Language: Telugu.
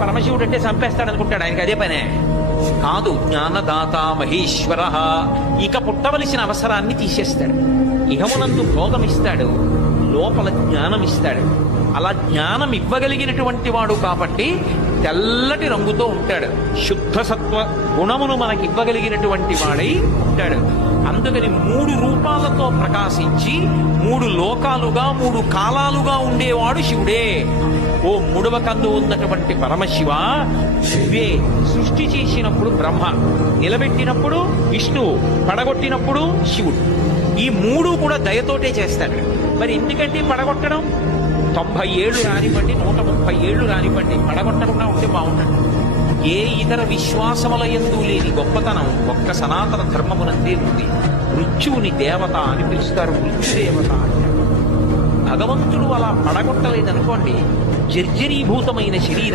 పరమశివుడు అంటే చంపేస్తాడు అనుకుంటాడు, ఆయనకి అదే పనే కాదు. జ్ఞానదాత మహేశ్వర, ఇక పుట్టవలసిన అవసరాన్ని తీసేస్తాడు. ఇహమునందు భోగం ఇస్తాడు, లోపల జ్ఞానం ఇస్తాడు. అలా జ్ఞానం ఇవ్వగలిగినటువంటి వాడు కాబట్టి తెల్లటి రంగుతో ఉంటాడు. శుద్ధ సత్వ గుణమును మనకి ఇవ్వగలిగినటువంటి వాడై ఉంటాడు. అందుకని 3 రూపాలతో ప్రకాశించి 3 లోకాలుగా 3 కాలాలుగా ఉండేవాడు శివుడే. ఓ 3వ కన్ను ఉన్నటువంటి పరమశివ, నువ్వే సృష్టి చేసినప్పుడు బ్రహ్మ, నిలబెట్టినప్పుడు విష్ణువు, పడగొట్టినప్పుడు శివుడు. ఈ 3 కూడా దయతోటే చేస్తాడు. మరి ఎందుకంటే పడగొట్టడం 90 ఏళ్ళు రానివ్వండి, 130 ఏళ్ళు రానివ్వండి, పడగొట్టకుండా ఉంటే బాగుంటుంది. ఏ ఇతర విశ్వాసముల యందు లేని గొప్పతనం ఒక్క సనాతన ధర్మమునందే ఉంది. మృత్యువుని దేవత అని పిలుస్తారు, మృత్యుదేవత అంటారు. భగవంతుడు అలా పడగొట్టలేదనుకోండి, జర్జరీభూతమైన శరీరం